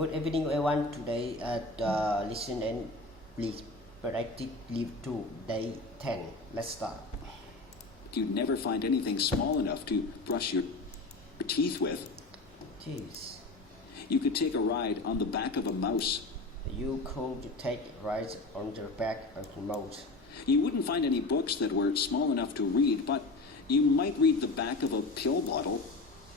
Good evening, everyone. Today, listen and please practice live to day 10. Let's start. You'd never find anything small enough to brush your teeth with. Jeez. You could take a ride on the back of a mouse. You could take rides on the back of the mouse. You wouldn't find any books that were small enough to read, but you might read the back of a pill bottle.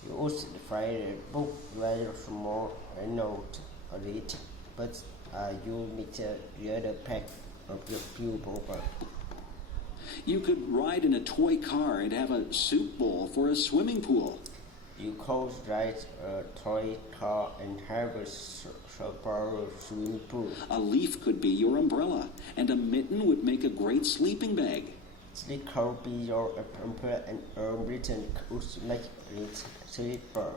You would find a book very small and not read, but you meet the other pack of the pill bottle. You could ride in a toy car and have a soup bowl for a swimming pool. You could ride a toy car and have a super swimming pool. A leaf could be your umbrella, and a mitten would make a great sleeping bag. Sleep could be your umbrella and a written could make it sleeper.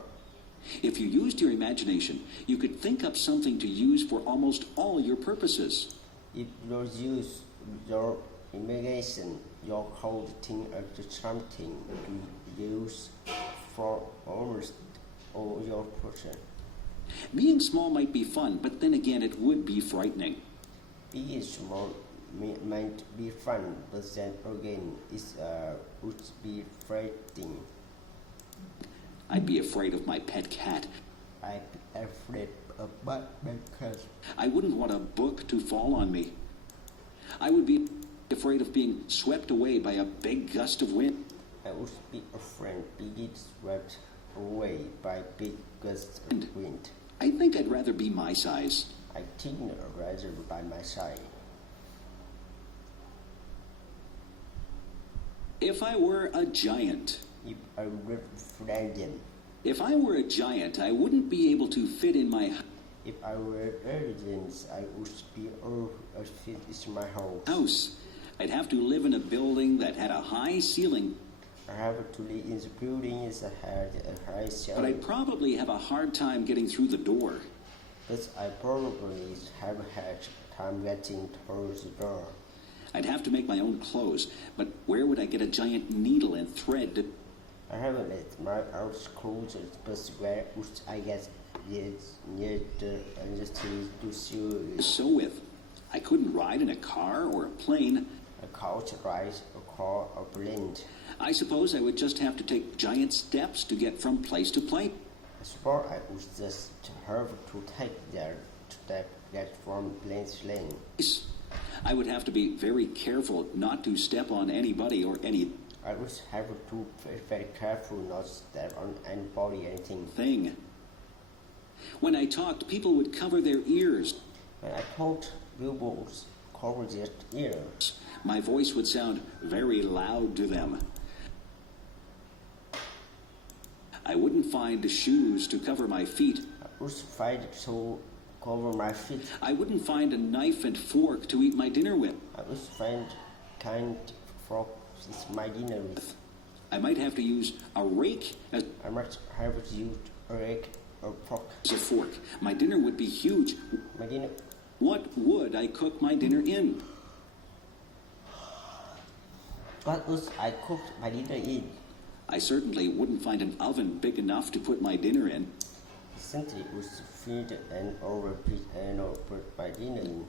If you used your imagination, you could think up something to use for almost all your purposes. If you use your imagination, you could think of something to use for almost all your purposes. Being small might be fun, but then again it would be frightening. Being small might be fun, but then again it would be frightening. I'd be afraid of my pet cat. I'd be afraid of my cat. I wouldn't want a book to fall on me. I would be afraid of being swept away by a big gust of wind. I would be afraid of being swept away by big gusts of wind. I think I'd rather be my size. I think I'd rather by my side. If I were a giant. If I were Freudian. If I were a giant, I wouldn't be able to fit in my If I were elegant, I would be all as fit as my house. house. I'd have to live in a building that had a high ceiling, I have to live in the building that had a high but ceiling. I'd probably have a hard time getting through the door. But I probably have had time getting towards the door. I'd have to make my own clothes, but where would I get a giant needle and thread to... I haven't let my house clothes, but where would I get near the industry to sew sew with? I couldn't ride in a car or a plane. a couch, rise, a car, a blend. I suppose I would just have to take giant steps to get from place to place. I suppose I would just have to take their step get from place to lane. I would have to be very careful not to step on anybody or anything. I would have to be very careful not to step on anybody, anything. When I talked, people would cover their ears. When I told billboards cover their ears, My voice would sound very loud to them. I wouldn't find shoes to cover my feet. I would find to cover my feet. I wouldn't find a knife and fork to eat my dinner with. I would find kind fork is my dinner with. I might have to use a rake as I might have used a rake or fork. a fork. My dinner would be huge. My dinner. What would I cook my dinner in? What would I cook my dinner in? I certainly wouldn't find an oven big enough to put my dinner in. Simply would feed and overfeed and put my dinner in.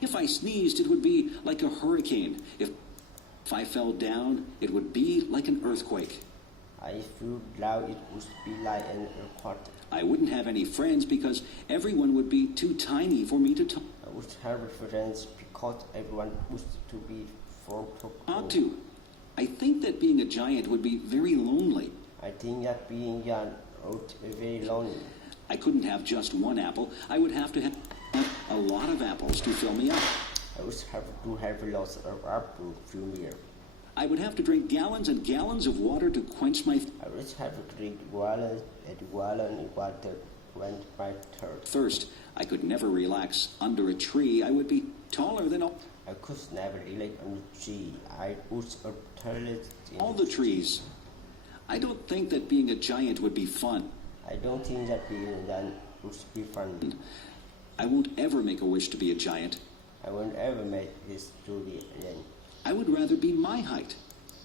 If I sneezed, it would be like a hurricane. If I fell down, it would be like an earthquake. I feel loud, it would be like an earthquake. I wouldn't have any friends because everyone would be too tiny for me to talk I would have friends because everyone would to be for to. I think that being a giant would be very lonely. I think that being young would be very lonely. I couldn't have just one apple. I would have to have a lot of apples to fill me up. I would have to have lots of apple junior. I would have to drink gallons and gallons of water to quench my I would have to drink water and water when my third. thirst. I could never relax under a tree. I would be taller than I could never relate on the tree. I would a toilet in all the trees. I don't think that being a giant would be fun. I don't think that being young would be fun. I won't ever make a wish to be a giant. I won't ever make this to the end. I would rather be my height.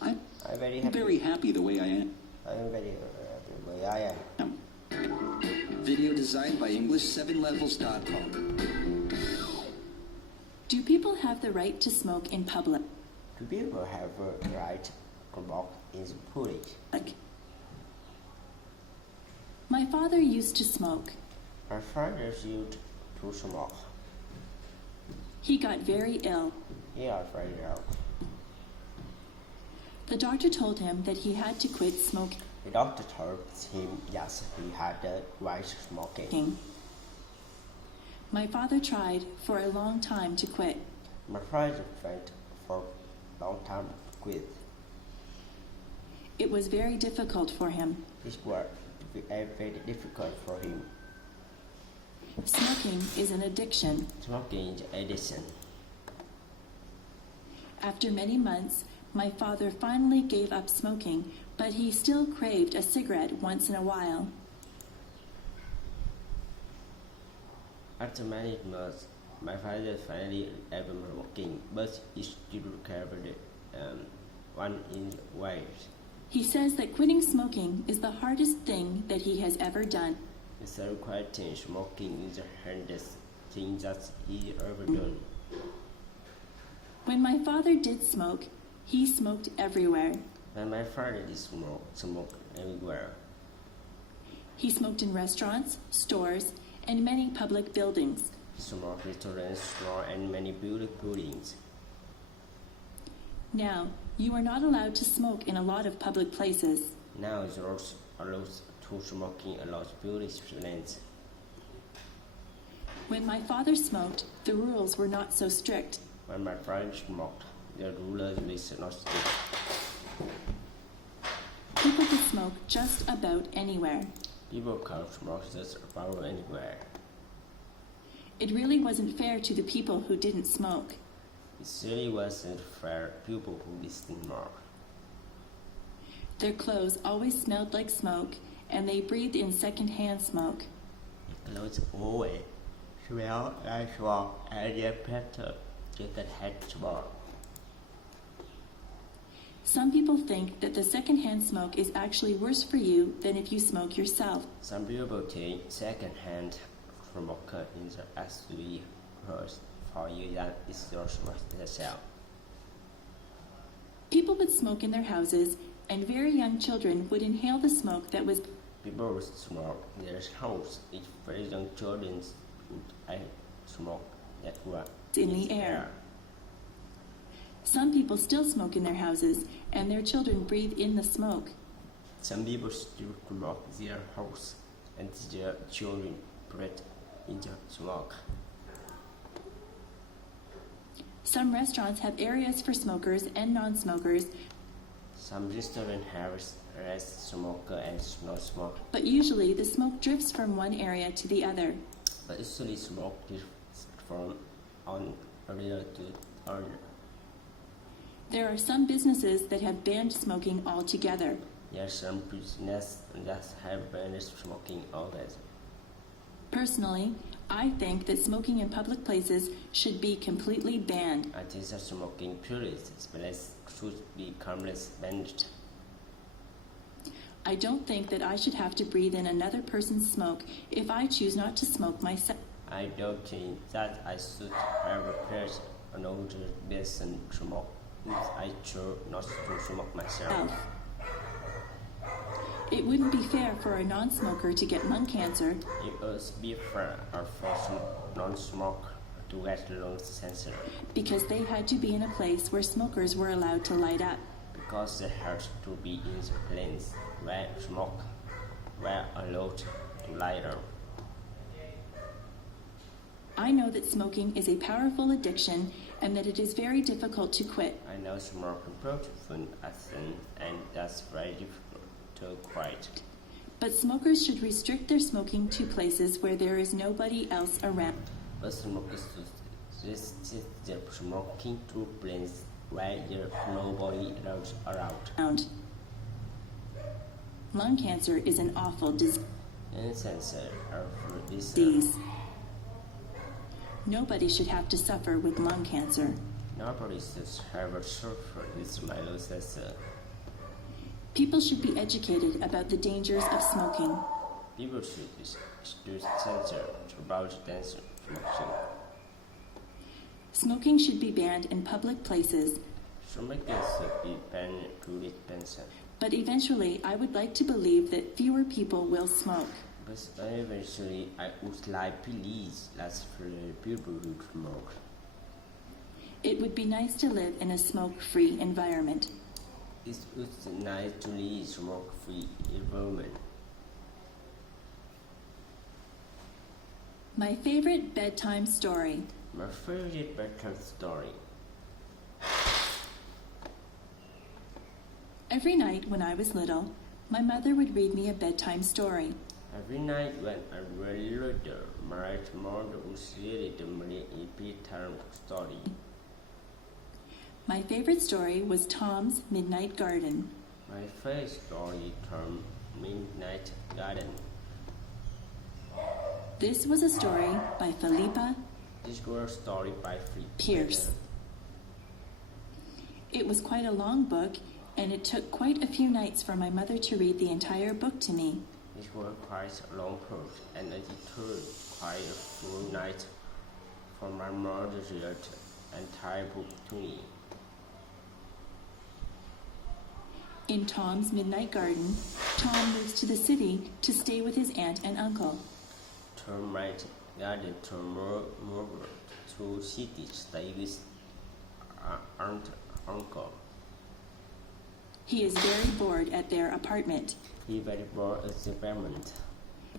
I'm I'm very happy. very happy the way I am. I'm very happy where I am. Video designed by English7levels.com. Do people have the right to smoke in public? Do people have a right to smoke in the public? My father used to smoke. My father used to smoke. He got very ill. He got very ill. The doctor told him that he had to quit smoking. The doctor told him yes, he had the right to smoking. My father tried for a long time to quit. My father tried for a long time to quit. It was very difficult for him. It was very difficult for him. Smoking is an addiction. Smoking is addiction. After many months, my father finally gave up smoking, but he still craved a cigarette once in a while. After many months, my father finally gave up smoking, but he still craved one in a while. He says that quitting smoking is the hardest thing that he has ever done. Instead of quitting smoking is the hardest thing that he ever done. When my father did smoke, he smoked everywhere. When my father did smoke everywhere. He smoked in restaurants, stores, and many public buildings. He smoked restaurants, stores, and many public buildings. Now, you are not allowed to smoke in a lot of public places. Now it's also allowed to smoke in a lot of public buildings. When my father smoked, the rules were not so strict. When my father smoked, the rules were not strict. People could smoke just about anywhere. People can smoke just about anywhere. It really wasn't fair to the people who didn't smoke. It really wasn't fair to people who didn't smoke. Their clothes always smelled like smoke, and they breathed in second-hand smoke. Clothes always smell like smoke, and their better second-hand smoke. Some people think that the second-hand smoke is actually worse for you than if you smoke yourself. Some people think second-hand smoke is actually worse for you than if you smoke yourself. People would smoke in their houses, and very young children would inhale the smoke that was People would smoke in their house if very young children would smoke that was in the air. Some people still smoke in their houses, and their children breathe in the smoke. Some people still smoke in their house, and their children breathe in the smoke. Some restaurants have areas for smokers and non-smokers, Some restaurants have less smoker and no smoke, but usually the smoke drifts from one area to the other. but usually smoke drifts from one area to other. There are some businesses that have banned smoking altogether. There are some businesses that have banned smoking altogether. Personally, I think that smoking in public places should be completely banned. I think that smoking places should be completely banned. I don't think that I should have to breathe in another person's smoke if I choose not to smoke myself. I don't think that I should have a place another person smoke if I choose not to smoke myself. It wouldn't be fair for a non-smoker to get lung cancer It would be fair for non-smoker to get lung cancer because they had to be in a place where smokers were allowed to light up. because they had to be in the place where smoke were allowed to light up. I know that smoking is a powerful addiction and that it is very difficult to quit. I know smoking protein addiction and that's very difficult to quit. But smokers should restrict their smoking to places where there is nobody else around. But smokers should restrict their smoking to places where there is nobody else around. Lung cancer is an awful Cancer of disease. Nobody should have to suffer with lung cancer. Nobody should have suffered with lung cancer. People should be educated about the dangers of smoking. People should to censor about dancer smoking. Smoking should be banned in public places, Smoking should be banned to dispenser. but eventually I would like to believe that fewer people will smoke. But eventually, I would like police less for people who smoke. It would be nice to live in a smoke-free environment. It would nice to live smoke-free environment. My favorite bedtime story. My favorite bedtime story. Every night when I was little, my mother would read me a bedtime story. Every night when I was little, my mother would read me a bedtime story. My favorite story was Tom's Midnight Garden. My favorite story termed Midnight Garden. This was a story by Philippa. This was a story by Pierce. It was quite a long book, and it took quite a few nights for my mother to read the entire book to me. It was quite a long book, and it took quite a few nights for my mother to read the entire book to me. In Tom's Midnight Garden, Tom moves to the city to stay with his aunt and uncle. Tom might garden to move to city stay with aunt uncle. He is very bored at their apartment. He very bored at the apartment.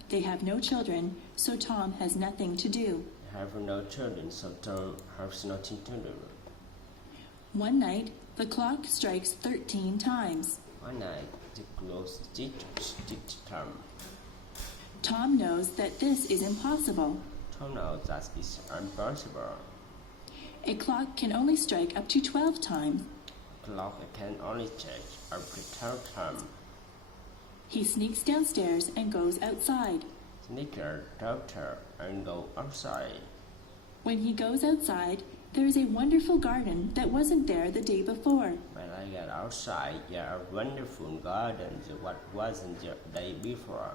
They have no children, so Tom has nothing to do. Have no children, so Tom has nothing to do. One night, the clock strikes 13 times. One night, the close did Tom. Tom knows that this is impossible. Tom knows that it's impossible. A clock can only strike up to 12 times. Clock can only check up to 12 times. He sneaks downstairs and goes outside. Sneaker, doctor, and go outside. When he goes outside, there is a wonderful garden that wasn't there the day before. When I get outside, there are wonderful gardens what wasn't there the day before.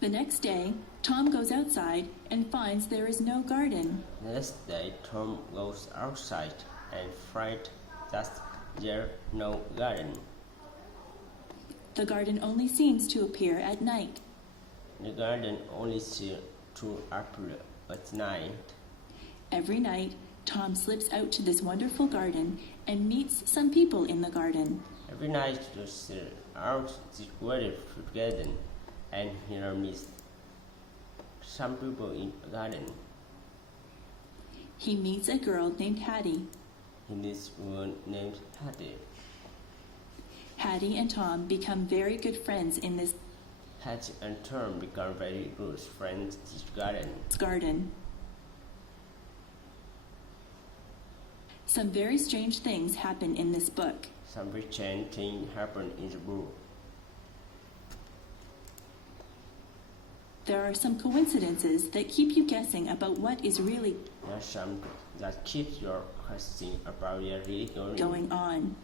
The next day, Tom goes outside and finds there is no garden. Next day, Tom goes outside and finds that there no garden. The garden only seems to appear at night. The garden only seems to appear at night. Every night, Tom slips out to this wonderful garden and meets some people in the garden. Every night, you see out this wonderful garden, and here meets some people in the garden. He meets a girl named Hattie. He meets one named Hattie. Hattie and Tom become very good friends in this Hattie and Tom become very good friends in this garden. garden. Some very strange things happen in this book. Some very strange things happen in the book. There are some coincidences that keep you guessing about what is really There are some that keep your question about your really going on.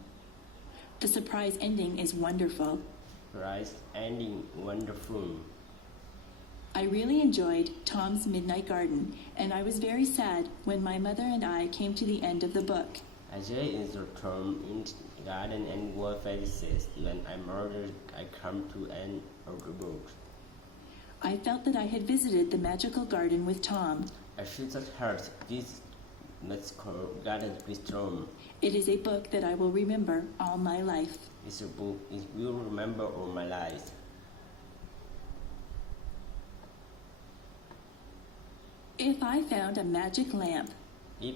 The surprise ending is wonderful. Surprise ending wonderful. I really enjoyed Tom's Midnight Garden, and I was very sad when my mother and I came to the end of the book. I enjoyed the Tom in the garden and what faces when I murdered I come to end of the book. I felt that I had visited the magical garden with Tom. I feel that heart this magical garden with Tom. It is a book that I will remember all my life. It's a book I will remember all my life. If I found a magic lamp, If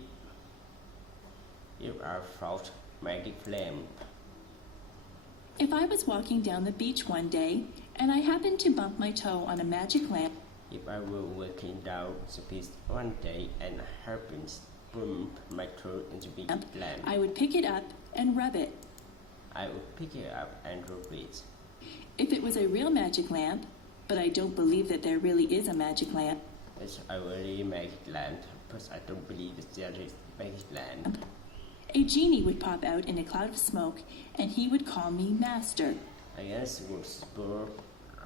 I found magic lamp, if I was walking down the beach one day and I happened to bump my toe on a magic lamp, if I were walking down the beach one day and happened to bump my toe into the big lamp, I would pick it up and rub it. I would pick it up and rub it. If it was a real magic lamp, but I don't believe that there really is a magic lamp, Yes, I really magic lamp, but I don't believe that there is magic lamp. a genie would pop out in a cloud of smoke and he would call me master. I guess would spur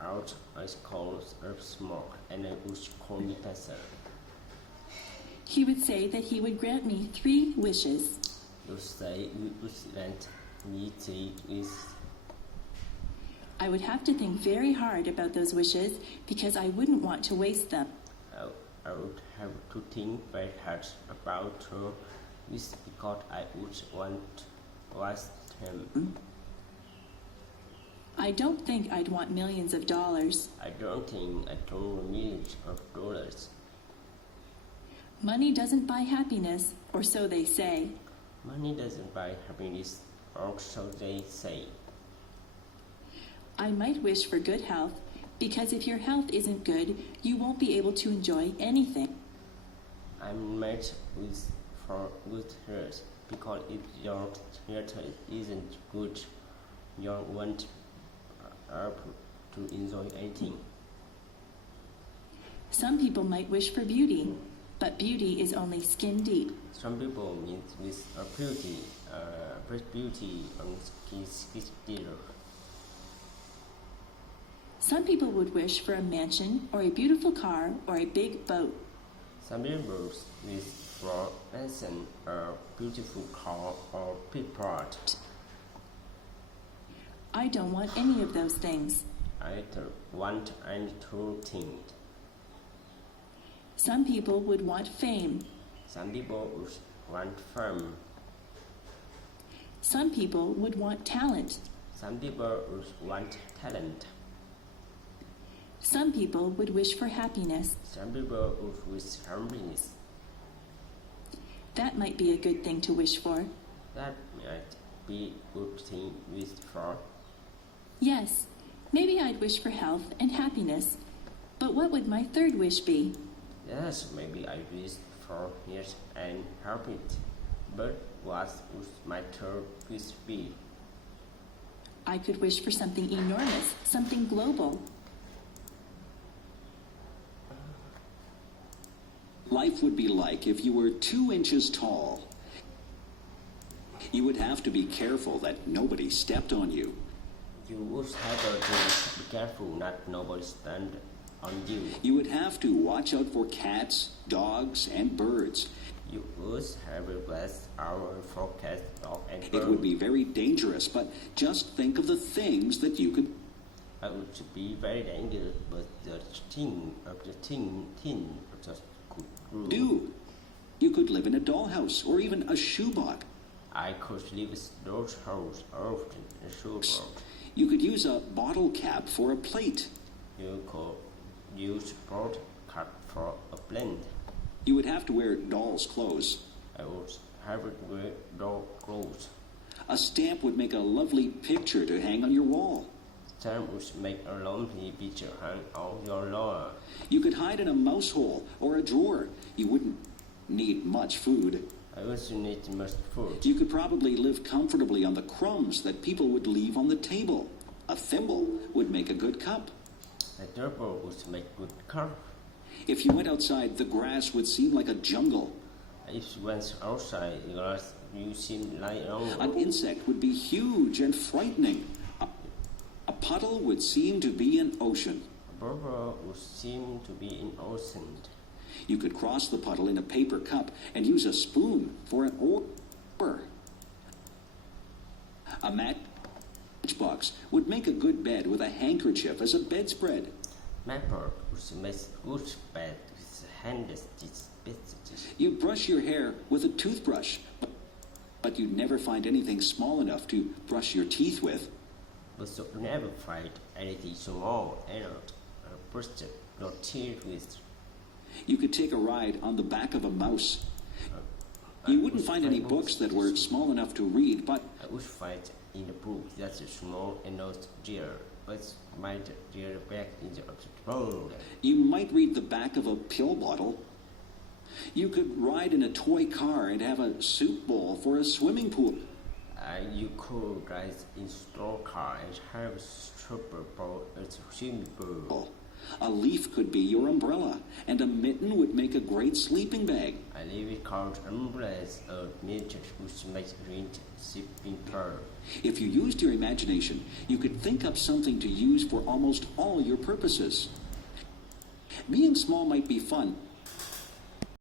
out a cloud of smoke and would call me Pencil. He would say that he would grant me 3 wishes. You say you would grant me 3 wishes. I would have to think very hard about those wishes because I wouldn't want to waste them. I would have to think very hard about her wish because I would want to waste him. I don't think I'd want millions of dollars. I don't think I told millions of dollars. Money doesn't buy happiness, or so they say. Money doesn't buy happiness, or so they say. I might wish for good health because if your health isn't good, you won't be able to enjoy anything. I might wish for good health because if your health isn't good, you won't be able to enjoy anything. Some people might wish for beauty, but beauty is only skin deep. Some people meet with a beauty on skin deep. Some people would wish for a mansion or a beautiful car or a big boat. Some people wish for mansion, a beautiful car, or big plot. I don't want any of those things. I don't want any two things. Some people would want fame. Some people would want fame. Some people would want talent. Some people would want talent. Some people would wish for happiness. Some people would wish happiness. That might be a good thing to wish for. That might be a good thing to wish for. Yes, maybe I'd wish for health and happiness. But what would my 3rd wish be? Yes, maybe I wish for health and happiness. But what would my 3rd wish be? I could wish for something enormous, something global. Life would be like if you were 2 inches tall. You would have to be careful that nobody stepped on you. You would have to be careful not nobody stand on you. You would have to watch out for cats, dogs, and birds. You would have a best hour for cat, dog, and bird. It would be very dangerous, but just think of the things that you could I would be very dangerous, but the thing just could grow. do. You could live in a dollhouse or even a shoebox. I could live in those house often in shoebox. You could use a bottle cap for a plate. You could use board cut for a blend. You would have to wear doll's clothes. I would have to wear dog clothes. A stamp would make a lovely picture to hang on your wall. Stamp would make a lonely picture hang on your wall. You could hide in a mouse hole or a drawer. You wouldn't need much food. I also need much food. You could probably live comfortably on the crumbs that people would leave on the table. A thimble would make a good cup. A double would make good cup. If you went outside, the grass would seem like a jungle. If you went outside, you seem like An insect would be huge and frightening. A puddle would seem to be an ocean. A bubble would seem to be in ocean. You could cross the puddle in a paper cup and use a spoon for an oar. A matchbox would make a good bed with a handkerchief as a bedspread. Mapper would make good bed with hands bits. You'd brush your hair with a toothbrush, but you'd never find anything small enough to brush your teeth with. But you never find anything small enough to brush your teeth with. You could take a ride on the back of a mouse. You wouldn't find any books that were small enough to read, but I would find in the book that's small and not dear, but might dear back in the bowl. you might read the back of a pill bottle. You could ride in a toy car and have a soup bowl for a swimming pool. You could ride in store car and have super bowl at swimming pool. A leaf could be your umbrella, and a mitten would make a great sleeping bag. I leave it called umbrellas of nature which makes rain sleeping pearl. If you used your imagination, you could think up something to use for almost all your purposes. Being small might be fun,